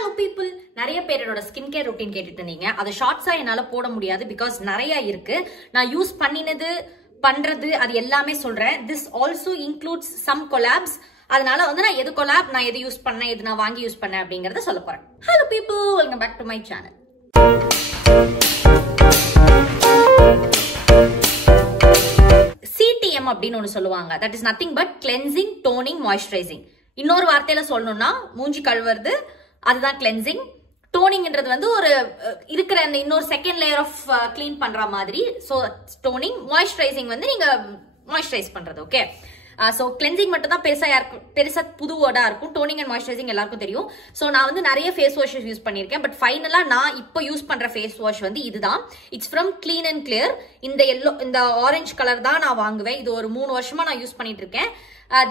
Hello people, நிறைய பேரோட skin care routine கேட்டுட்டு இருந்தீங்க. அது ஷார்ட்ஸா என்னால போட முடியாது பிகாஸ் நிறைய இருக்கு. நான் யூஸ் பண்ணினது பண்றது அது எல்லாமே சொல்றேன். This also includes some collabs. அதனால வந்து நான் எது கொலாப், நான் எது யூஸ் பண்ணேன், எது நான் வாங்கி யூஸ் பண்ணேன் அப்படிங்கறத சொல்ல போறேன். Hello people, welcome back to my channel. CTM அப்படின்னு ஒன்னு சொல்லுவாங்க. That is nothing but cleansing, toning, moisturizing. இன்னொரு வார்த்தையில சொல்லணும்னா மூஞ்சி கழுவுறது அதுதான் கிளென்சிங். டோனிங்ன்றது வந்து ஒரு இருக்கிற அந்த இன்னொரு செகண்ட் லேயர் ஆஃப் கிளீன் பண்ற மாதிரி. சோ டோனிங், மாய்ஸ்சரைசிங் வந்து நீங்க மாய்ஸ்சரைஸ் பண்றது. ஓகே, சோ கிளென்சிங் மட்டும் தான் பெருசா புது வேர்டா இருக்கும். டோனிங் அண்ட் மாய்ஸ்சரைசிங் எல்லாருக்கும் தெரியும். சோ நான் வந்து நிறைய ஃபேஸ் வாஷஸ் யூஸ் பண்ணிருக்கேன். பட் ஃபைனலா நான் இப்போ யூஸ் பண்ற ஃபேஸ் வாஷ் வந்து இதுதான். It's from clean and clear. இந்த ஆரஞ்சு கலர் தான் நான் வாங்குவேன். இது ஒரு 3 வருஷமா நான் யூஸ் பண்ணிட்டு இருக்கேன்.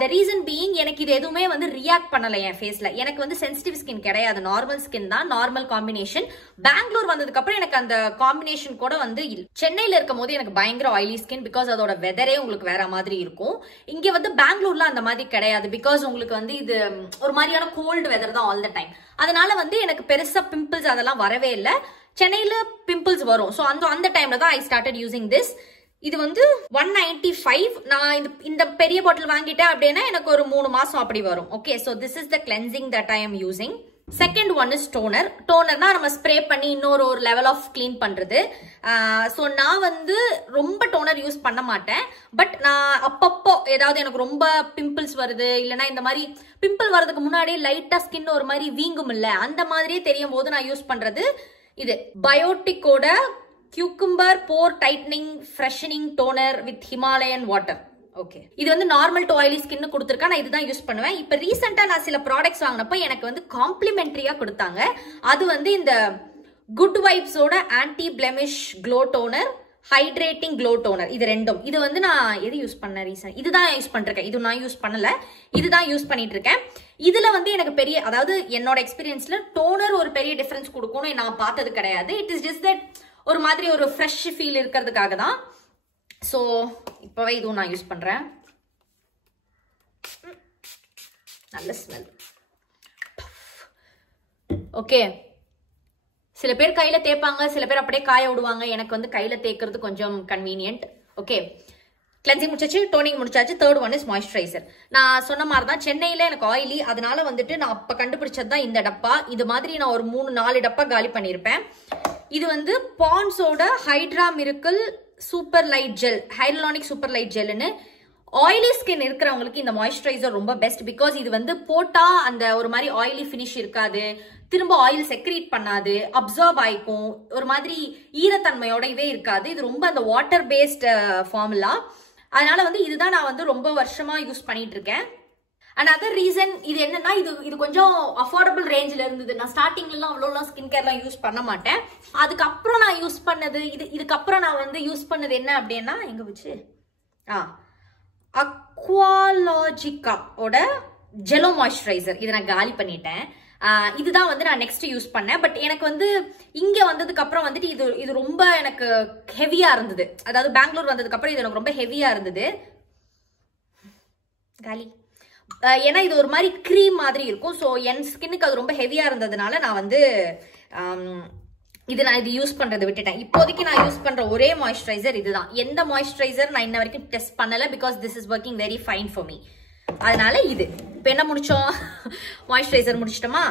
The reason being, எனக்கு இது எதுவுமே வந்து ரியாக்ட் பண்ணல என் ஃபேஸ்ல. எனக்கு வந்து சென்சிட்டிவ் ஸ்கின் கிடையாது, நார்மல் ஸ்கின் தான், நார்மல் காம்பினேஷன். பெங்களூர் வந்ததுக்கு அப்புறம் எனக்கு அந்த காம்பினேஷன் கூட வந்து சென்னையில இருக்கும் போது எனக்கு பயங்கர ஆயிலி ஸ்கின் பிகாஸ் அதோட வெதரே உங்களுக்கு வேற மாதிரி இருக்கும். இங்க வந்து பெங்களூர்ல அந்த மாதிரி கிடையாது பிகாஸ் உங்களுக்கு வந்து இது ஒரு மாதிரியான கோல்டு வெதர் தான் ஆல் த டைம். அதனால வந்து எனக்கு பெருசா பிம்பிள்ஸ் அதெல்லாம் வரவே இல்லை. சென்னையில பிம்பிள்ஸ் வரும். ஸோ அந்த டைம்ல தான் ஐ ஸ்டார்டட் யூசிங் திஸ். இது வந்து 195. நான் இந்த பெரிய பாட்டில் வாங்கிட்டேன் அப்படின்னா எனக்கு ஒரு 3 மாசம் அப்படி வரும். Okay, so this is the cleansing that I am using. Second one is toner. டோனர்னா நம்ம ஸ்ப்ரே பண்ணி இன்னொரு லெவல் ஆஃப் கிளீன் பண்றது. ஸோ நான் வந்து ரொம்ப டோனர் யூஸ் பண்ண மாட்டேன். பட் நான் அப்பப்போ ஏதாவது எனக்கு ரொம்ப பிம்பிள்ஸ் வருது, இல்லைன்னா இந்த மாதிரி பிம்பிள் வரதுக்கு முன்னாடி லைட்டா ஸ்கின் ஒரு மாதிரி வீங்கும் இல்ல, அந்த மாதிரியே தெரியும் போது நான் யூஸ் பண்றது இது பயோட்டிக்கோட Cucumber Pore Tightening Freshening Toner with Himalayan Water. Okay, இது வந்து நார்மல் டு ஆயிலி ஸ்கின் கொடுத்துருக்கா. நான் இதுதான் யூஸ் பண்ணுவேன். இப்ப ரீசெண்டா நான் சில ப்ராடக்ட்ஸ் வாங்கினப்ப எனக்கு வந்து காம்ப்ளிமெண்டரியா கொடுத்தாங்க. அது வந்து இந்த குட் வைப்ஸோட anti blemish glow toner, hydrating glow toner. இது ரெண்டும். இது வந்து நான் எது யூஸ் பண்ண ரீசன் இதுதான் யூஸ் பண்ணிருக்கேன். இது நான் யூஸ் பண்ணல, இதுதான் யூஸ் பண்ணிட்டு இருக்கேன். இதுல வந்து எனக்கு பெரிய, அதாவது என்னோட எக்ஸ்பீரியன்ஸ்ல டோனர் ஒரு பெரிய டிஃபரன்ஸ் கொடுக்கும்னு நான் பார்த்தது கிடையாது. இட் இஸ் ஜஸ்ட் தட் ஒரு மாதிரி ஒரு ஃப்ரெஷ் ஃபீல் இருக்கிறதுக்காக தான். ஸோ இப்போவே இதுவும் நான் யூஸ் பண்றேன். நல்ல ஸ்மெல். ஓகே, சில பேர் கையில தேய்ப்பாங்க, சில பேர் அப்படியே காய விடுவாங்க. எனக்கு வந்து கையில தேய்க்கிறது கொஞ்சம் கன்வீனியன்ட். ஓகே, கிளென்சிங் முடிச்சாச்சு, டோனிங் முடிச்சாச்சு. Third one is moisturiser. நான் சொன்ன மாதிரி தான் சென்னையில எனக்கு ஆயிலி, அதனால வந்துட்டு நான் அப்ப கண்டுபிடிச்சது தான் இந்த டப்பா. இது மாதிரி நான் ஒரு 3-4 டப்பா காலி பண்ணியிருப்பேன். இது வந்து பாண்ட்ஸோட hydra miracle super light gel, hyaluronic super light ஜெல்னு. ஆயிலி ஸ்கின் இருக்கிறவங்களுக்கு இந்த மாய்ஸ்சரைசர் ரொம்ப பெஸ்ட் பிகாஸ் இது வந்து போட்டா அந்த ஒரு மாதிரி ஆயிலி ஃபினிஷ் இருக்காது, திரும்ப ஆயில் செக்ரீட் பண்ணாது, அப்சார்ப் ஆயிக்கும், ஒரு மாதிரி ஈரத்தன்மையோடவே இருக்காது. இது ரொம்ப அந்த வாட்டர் பேஸ்ட் ஃபார்முலா. அதனால வந்து இதுதான் நான் வந்து ரொம்ப வருஷமா யூஸ் பண்ணிட்டு இருக்கேன். அண்ட் அதர் ரீசன் இது என்னன்னா, இது கொஞ்சம் அஃபோர்டபுள் ரேஞ்சில் இருந்தது. நான் ஸ்டார்டிங்லாம் அவ்வளோலாம் ஸ்கின் கேர்லாம் யூஸ் பண்ண மாட்டேன். அதுக்கப்புறம் நான் யூஸ் பண்ணது இதுக்கப்புறம் நான் வந்து யூஸ் பண்ணது என்ன அப்படின்னா, எங்க வச்சு அக்வாலாஜிகாவோட ஜெலோ மாய்ஸ்சரைசர். இதை நான் காலி பண்ணிட்டேன். இதுதான் வந்து நான் நெக்ஸ்ட் யூஸ் பண்ணேன். பட் எனக்கு வந்து இங்க வந்ததுக்கு அப்புறம் வந்துட்டு இது ரொம்ப எனக்கு ஹெவியா இருந்தது. அதாவது பெங்களூர் வந்ததுக்கு அப்புறம் இது எனக்கு ரொம்ப ஹெவியா இருந்தது. காலி. ஏன்னா இது ஒரு மாதிரி க்ரீம் மாதிரி இருக்கும். ஸோ என் ஸ்கின்னுக்கு அது ரொம்ப ஹெவியா இருந்ததுனால நான் வந்து இது யூஸ் பண்றது விட்டுட்டேன். இப்போதைக்கு நான் யூஸ் பண்ற ஒரே மாய்ஸ்சரைசர் இதுதான். எந்த மாய்ஸ்சரைசர் நான் இன்ன வரைக்கும் டெஸ்ட் பண்ணல because this is working very fine for me. அதனால இது. இப்ப என்ன முடிச்சோம்? மாய்ஸ்சரைசர் முடிச்சிட்டோமா?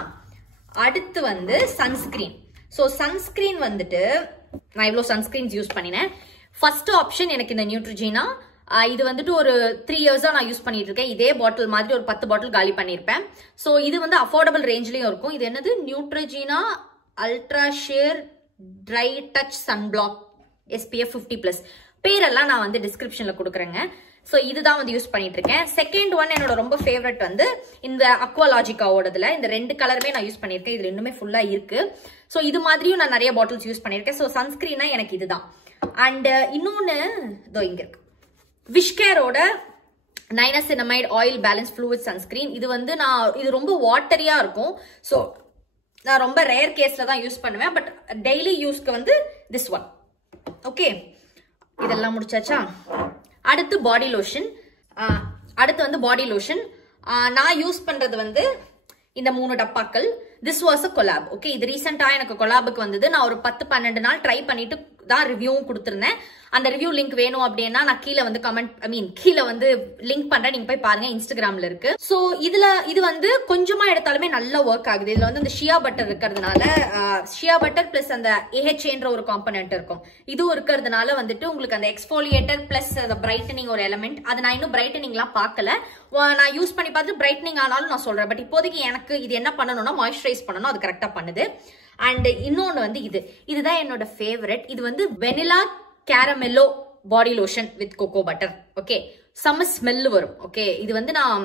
அடுத்து வந்து சன்ஸ்கிரீன். ஸோ சன்ஸ்கிரீன் வந்துட்டு நான் இவ்வளோ சன்ஸ்கிரீன்ஸ் யூஸ் பண்ணினேன். ஃபர்ஸ்ட் ஆப்ஷன் எனக்கு இந்த நியூட்ரிஜீனா. இது வந்துட்டு ஒரு 3 இயர்ஸா நான் யூஸ் பண்ணிட்டு இருக்கேன். இதே பாட்டில் மாதிரி ஒரு 10 பாட்டில் காலி பண்ணிருப்பேன். ஸோ இது வந்து அஃபோர்டபுள் ரேஞ்ச்லயும் இருக்கும். இது என்னது? Neutrogena ultra sheer dry touch sunblock SPF 50+. பேரெல்லாம் நான் வந்து டிஸ்கிரிப்ஷன்ல கொடுக்குறேங்க. ஸோ இதுதான் வந்து யூஸ் பண்ணிட்டு இருக்கேன். செகண்ட் ஒன் என்னோட ரொம்ப ஃபேவரட் வந்து இந்த அக்வாலாஜிகாவோடதுல இந்த 2 கலருமே நான் யூஸ் பண்ணிருக்கேன். இது ரெண்டுமே ஃபுல்லா இருக்கு. ஸோ இது மாதிரியும் நான் நிறைய பாட்டில்ஸ் யூஸ் பண்ணிருக்கேன். ஸோ சன்ஸ்கிரீனா எனக்கு இதுதான். அண்ட் இன்னொன்னு இதோ இங்க இருக்கு, விஷ்கேரோட நைனாசினமைட் ஆயில் பேலன்ஸ் ஃப்ளூயிட் சன்ஸ்கிரீன். இது வந்து இது ரொம்ப வாட்டரியா இருக்கும். ஸோ நான் ரொம்ப ரேர் கேஸ்ல தான் யூஸ் பண்ணுவேன். பட் டெய்லி யூஸ்க்கு வந்து திஸ் ஒன். ஓகே, இதெல்லாம் முடிச்சாச்சா? அடுத்து பாடி லோஷன். நான் யூஸ் பண்றது வந்து இந்த 3 டப்பாக்கள். This was a collab. Okay, இது ரீசெண்டா எனக்கு கொலாபுக்கு வந்தது. நான் ஒரு 10-12 நாள் ட்ரை பண்ணிட்டு தான் ரிவ்யூவும் கொடுத்துருந்தேன். அந்த ரிவ்யூ லிங்க் வேணும் அப்படின்னா நான் கீழே வந்து கீழே வந்து லிங்க் பண்றேன், நீங்க போய் பாருங்க, இன்ஸ்டாகிராம்ல இருக்கு. சோ இது வந்து கொஞ்சமா எடுத்தாலுமே நல்ல ஒர்க் ஆகுது. இதுல வந்து அந்த ஷியா பட்டர் இருக்கிறதுனால, ஷியா பட்டர் பிளஸ் அந்த AHAன்ற ஒரு காம்பனன்ட் இருக்கும், இதுவும் இருக்கிறதுனால வந்துட்டு உங்களுக்கு அந்த எக்ஸ்போலியேட்டர் பிளஸ் அந்த பிரைட்டனிங் ஒரு எலமெண்ட். அது நான் இன்னும் பிரைட்டனிங் எல்லாம் பார்க்கல, நான் யூஸ் பண்ணி பார்த்து பிரைட்டனிங் ஆனாலும் நான் சொல்றேன். பட் இப்போதைக்கு எனக்கு இது என்ன பண்ணணும்னா மாய்ஸ்சரைஸ் பண்ணணும், அது கரெக்டா பண்ணுது. அண்ட் இன்னொன்னு வந்து இதுதான் என்னோட ஃபேவரட். இது வந்து vanilla caramello body lotion with cocoa butter. Okay, செம்ம ஸ்மெல் வரும். ஓகே, இது வந்து நான்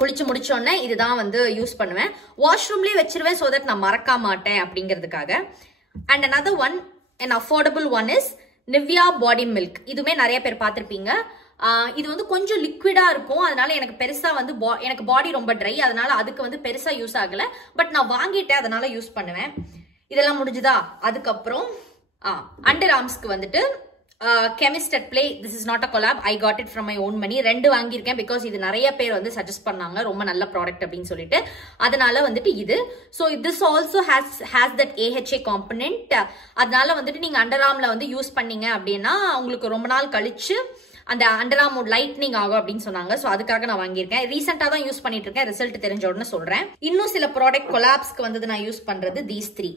குளிச்சு முடிச்சோடனே இதுதான் வந்து யூஸ் பண்ணுவேன். வாஷ்ரூம்லயே வச்சிருவேன், சோ தட் நான் மறக்க மாட்டேன் அப்படிங்கிறதுக்காக. And another one, an affordable one is Nivea body milk. இதுவுமே நிறைய பேர் பார்த்திருப்பீங்க. இது வந்து கொஞ்சம் லிக்விடா இருக்கும், அதனால எனக்கு பெருசா வந்து எனக்கு பாடி ரொம்ப ட்ரை, அதனால அதுக்கு வந்து பெருசா யூஸ் ஆகல. பட் நான் வாங்கிட்டேன், அதனால யூஸ் பண்ணுவேன். இதெல்லாம் முடிஞ்சுதா? அதுக்கப்புறம் அண்டர் ஆர்ம்ஸ்க்கு வந்துட்டு Chemist at Play. This is not a collab, I got it from my own money. 2 வாங்கியிருக்கேன் பிகாஸ் இது நிறைய பேர் வந்து சஜஸ்ட் பண்ணாங்க, ரொம்ப நல்ல ப்ராடக்ட் அப்படின்னு சொல்லிட்டு, அதனால வந்துட்டு இது. So this also has that AHA component. அதனால வந்துட்டு நீங்க அண்டர் ஆர்ம்ல வந்து யூஸ் பண்ணீங்க அப்படின்னா உங்களுக்கு ரொம்ப நாள் கழிச்சு அந்த அண்டர் ஆர்ம் லைட்னிங் ஆகும் அப்படின்னு சொன்னாங்க. ஸோ அதுக்காக நான் வாங்கியிருக்கேன். ரீசெண்டா தான் யூஸ் பண்ணிட்டு இருக்கேன், ரிசல்ட் தெரிஞ்ச உடனே சொல்றேன். இன்னும் சில ப்ராடக்ட் கொலாப்ஸ்க்கு வந்து நான் யூஸ் பண்றது these 3,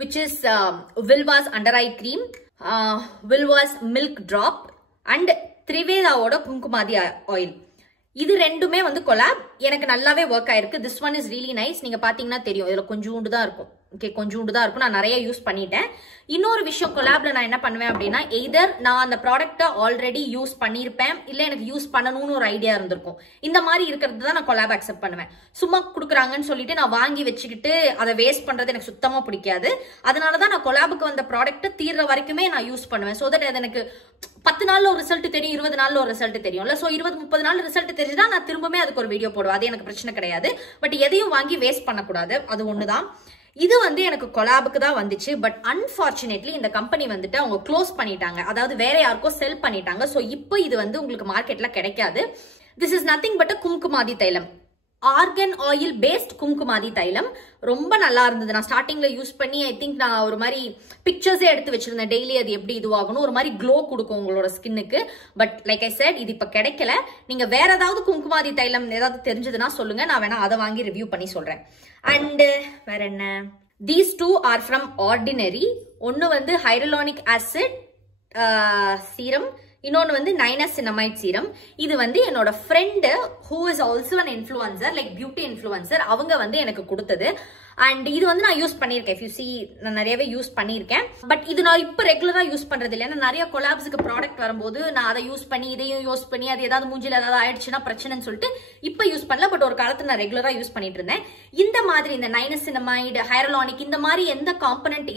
which is Vilva's under eye cream, Vilva's milk drop and Trivedaவோட குங்குமாதி ஆயில். இது ரெண்டுமே வந்து கொலாப், எனக்கு நல்லாவே ஒர்க் ஆயிருக்கு. This one is really nice. நீங்க பாத்தீங்கன்னா தெரியும், இதுல கொஞ்சோண்டு தான் இருக்கும். ஓகே, கொஞ்சோண்டு தான் இருக்கும், நான் நிறைய யூஸ் பண்ணிட்டேன். இன்னொரு விஷயம், கொலாப்ல நான் என்ன பண்ணுவேன் அப்படின்னா, எய்தர் நான் அந்த ப்ராடக்ட்டை ஆல்ரெடி யூஸ் பண்ணியிருப்பேன், இல்ல எனக்கு யூஸ் பண்ணணும்னு ஒரு ஐடியா இருந்திருக்கும். இந்த மாதிரி இருக்கிறது தான் நான் கொலாப் அக்செப்ட் பண்ணுவேன். சும்மா கொடுக்குறாங்கன்னு சொல்லிட்டு நான் வாங்கி வச்சுக்கிட்டு அதை வேஸ்ட் பண்றது எனக்கு சுத்தமா பிடிக்காது. அதனாலதான் நான் கொலாபுக்கு வந்த ப்ராடக்ட் தீர்ற வரைக்குமே நான் யூஸ் பண்ணுவேன். சோ தட் அது எனக்கு 10 நாள்ல ஒரு ரிசல்ட் தெரியும், 20 நாள்ல ஒரு ரிசல்ட் தெரியும்ல. சோ 20-30 நாள் ரிசல்ட் தெரிஞ்சுதான் நான் திரும்பவே அதுக்கு ஒரு வீடியோ போடுவேன், அது எனக்கு பிரச்சனை கிடையாது. பட் எதையும் வாங்கி வேஸ்ட் பண்ணக்கூடாது, அது ஒண்ணுதான். இது வந்து எனக்கு கொலாபுக்கு தான் வந்துச்சு. பட் அன்பார்ச்சுனேட்லி இந்த கம்பெனி வந்துட்டு அவங்க க்ளோஸ் பண்ணிட்டாங்க, அதாவது வேற யாருக்கோ செல் பண்ணிட்டாங்க. சோ இப்போ இது வந்து உங்களுக்கு மார்க்கெட்ல கிடைக்காது. This is nothing but Kumkumadi தைலம், ஆர்கன் ஆயில் பேஸ்ட் குங்குமாதி தைலம். ரொம்ப நல்லா இருந்தது. நான் ஸ்டார்டிங்ல யூஸ் பண்ணி ஐ திங்க் நான் ஒரு மாதிரி பிக்சர்ஸே எடுத்து வச்சிருந்தேன், டெய்லி அது எப்படி இதுவாகணும், ஒரு மாதிரி க்ளோ கொடுக்கும் உங்களோட ஸ்கின்னுக்கு. பட் லைக் ஐ செட், இது இப்ப கிடைக்கல. நீங்க வேற ஏதாவது குங்குமாதி தைலம் ஏதாவது தெரிஞ்சதுன்னா சொல்லுங்க, நான் வேணா அதை வாங்கி ரிவ்யூ பண்ணி சொல்றேன். அண்ட் வேற என்ன, these 2 are from Ordinary. ஒன்னு வந்து ஹைரலானிக் ஆசிட் சீரம், இன்னொன்னு வந்து நைனாசினமைட் சீரம். இது வந்து என்னோட friend who is also an influencer, like beauty influencer, அவங்க வந்து எனக்கு கொடுத்தது. அண்ட் இது வந்து நான் யூஸ் பண்ணியிருக்கேன். If you see, நான் நிறையவே யூஸ் பண்ணியிருக்கேன். பட் இது நான் இப்போ ரெகுலரா யூஸ் பண்றது இல்லை, ஏன்னா நிறைய கொலாப்ஸுக்கு ப்ராடக்ட் வரும்போது நான் அதை யூஸ் பண்ணி இதையும் யூஸ் பண்ணி அது ஏதாவது மூஞ்சில ஏதாவது ஆயிடுச்சுன்னா பிரச்சனைன்னு சொல்லிட்டு இப்போ யூஸ் பண்ணல. பட் ஒரு காலத்துல நான் ரெகுலரா யூஸ் பண்ணிட்டு இருந்தேன். இந்த மாதிரி இந்த நைனாசினமைட், ஹைரலானிக், இந்த மாதிரி எந்த காம்பனன்ட்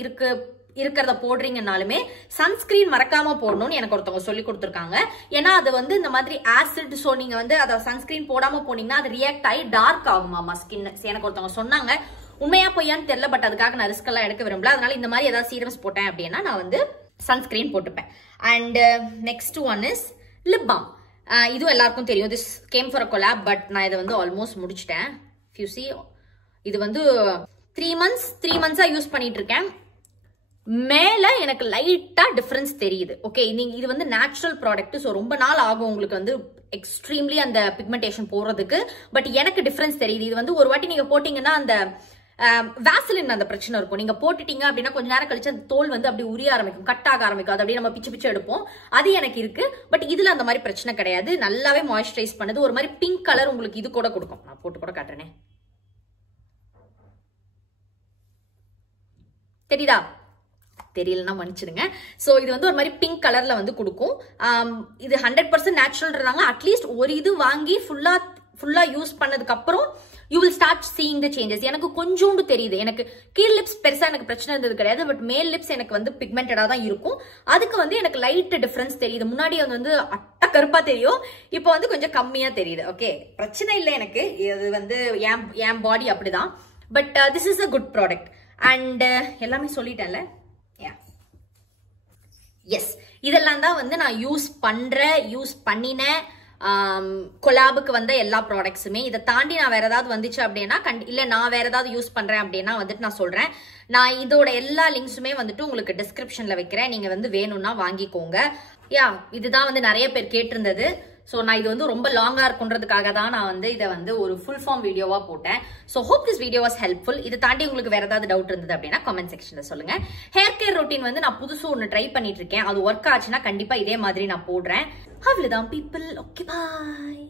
இருக்கிறத போடுறீங்கனாலுமே சன்ஸ்கிரீன் மறக்காம போடணும்னு எனக்கு ஒருத்தவங்க சொல்லி கொடுத்துருக்காங்க. ஏன்னா அது வந்து இந்த மாதிரி ஆசிட், சோ நீங்க வந்து அதை சன்ஸ்கிரீன் போடாம போனீங்கன்னா அது ரியாக்ட் ஆகி டார்க் ஆகுமாமா ஸ்கின். எனக்கு ஒருத்தவங்க சொன்னாங்க, உண்மையா பொய்யான்னு தெரியல, பட் அதுக்காக நான் ரிஸ்க் எல்லாம் எடுக்க விரும்பல. அதனால இந்த மாதிரி ஏதாவது சீரம்ஸ் போட்டேன் அப்படின்னா நான் வந்து சன்ஸ்கிரீன் போட்டுப்பேன். And next one is lip balm. இதுவும் எல்லாருக்கும் தெரியும், this game for a collab, but நான் இதை வந்து ஆல்மோஸ்ட் முடிச்சிட்டேன். You see, இது வந்து 3 months யூஸ் பண்ணிட்டு இருக்கேன். மேல எனக்கு லைட்டா டிஃபரன்ஸ் தெரியுது. ஓகே, நீங்க இது வந்து நேச்சுரல் ப்ராடக்ட், சோ ரொம்ப நாள் ஆகும் உங்களுக்கு வந்து எக்ஸ்ட்ரீம்லி அந்த பிக்மெண்டேஷன் போறதுக்கு. பட் எனக்கு டிஃபரன்ஸ் தெரியுது. இது வந்து ஒரு வாட்டி நீங்க போட்டீங்கன்னா அந்த வாசலின் அந்த பிரச்சனை இருக்கும். நீங்க போட்டுட்டீங்க அப்படின்னா கொஞ்ச நேரம் கழிச்சு அந்த தோல் வந்து அப்படி உரிய ஆரம்பிக்கும், கட் ஆக ஆரம்பிக்கும், அது அப்படியே நம்ம பிச்சு எடுப்போம். அது எனக்கு இருக்கு. பட் இதுல அந்த மாதிரி பிரச்சனை கிடையாது. நல்லாவே மாய்ஸ்சரைஸ் பண்ணுது. ஒரு மாதிரி பிங்க் கலர் உங்களுக்கு இது கூட கொடுக்கும். நான் போட்டு கூட காட்டுறேனே, தெரியுதா? தெரியலன்னா மன்னிச்சிடுங்க. சோ இது வந்து ஒரு மாதிரி பிங்க் கலர்ல வந்து கொடுக்கும். இது 100% நேச்சுரல்ன்றாங்க. அட்லீஸ்ட் ஒரு இது வாங்கி ஃபுல்லா யூஸ் பண்ணதுக்கு அப்புறம் you will start seeing the changes. எனக்கு கொஞ்சோண்டு தெரியுது. எனக்கு கீழ் லிப்ஸ் பெருசா எனக்கு பிரச்சனை இருந்தது கிடையாது. பட் மேல் லிப்ஸ் எனக்கு வந்து பிக்மெண்டடா தான் இருக்கும். அதுக்கு வந்து எனக்கு லைட் டிஃபரன்ஸ் தெரியுது. முன்னாடி வந்து அட்ட கருப்பா தெரியும், இப்போ வந்து கொஞ்சம் கம்மியா தெரியுது. ஓகே, பிரச்சனை இல்லை எனக்கு. இது வந்து என் பாடி அப்படிதான். But this is a good product. And எல்லாமே சொல்லிட்டேன்ல. எஸ், இதெல்லாம் தான் வந்து நான் யூஸ் பண்ணினேன் கொலாபுக்கு வந்த எல்லா ப்ராடக்ட்ஸுமே. இதை தாண்டி நான் வேற ஏதாவது வந்துச்சு அப்படின்னா இல்ல நான் வேற ஏதாவது யூஸ் பண்றேன் அப்படின்னா வந்துட்டு நான் சொல்றேன். நான் இதோட எல்லா லிங்க்ஸுமே வந்துட்டு உங்களுக்கு டிஸ்கிரிப்ஷன்ல வைக்கிறேன். நீங்க வந்து வேணும்னா வாங்கிக்கோங்க. இதுதான் வந்து நிறைய பேர் கேட்டிருந்தது. ஸோ நான் இது வந்து ரொம்ப லாங்கா இருக்குன்றதுக்காக தான் நான் வந்து இதை வந்து ஒரு ஃபுல் ஃபார்ம் வீடியோவா போட்டேன். So hope this video was helpful. இதை தாண்டி உங்களுக்கு வேற ஏதாவது டவுட் இருந்தது அப்படின்னா கமெண்ட் செக்ஷன்ல சொல்லுங்க. ஹேர் கேர் ரொட்டீன் வந்து நான் புதுசு ஒன்று ட்ரை பண்ணிட்டு இருக்கேன். அது ஒர்க் ஆச்சுன்னா கண்டிப்பா இதே மாதிரி நான் போடுறேன். அவ்வளவுதான் பீப்புள். Okay bye.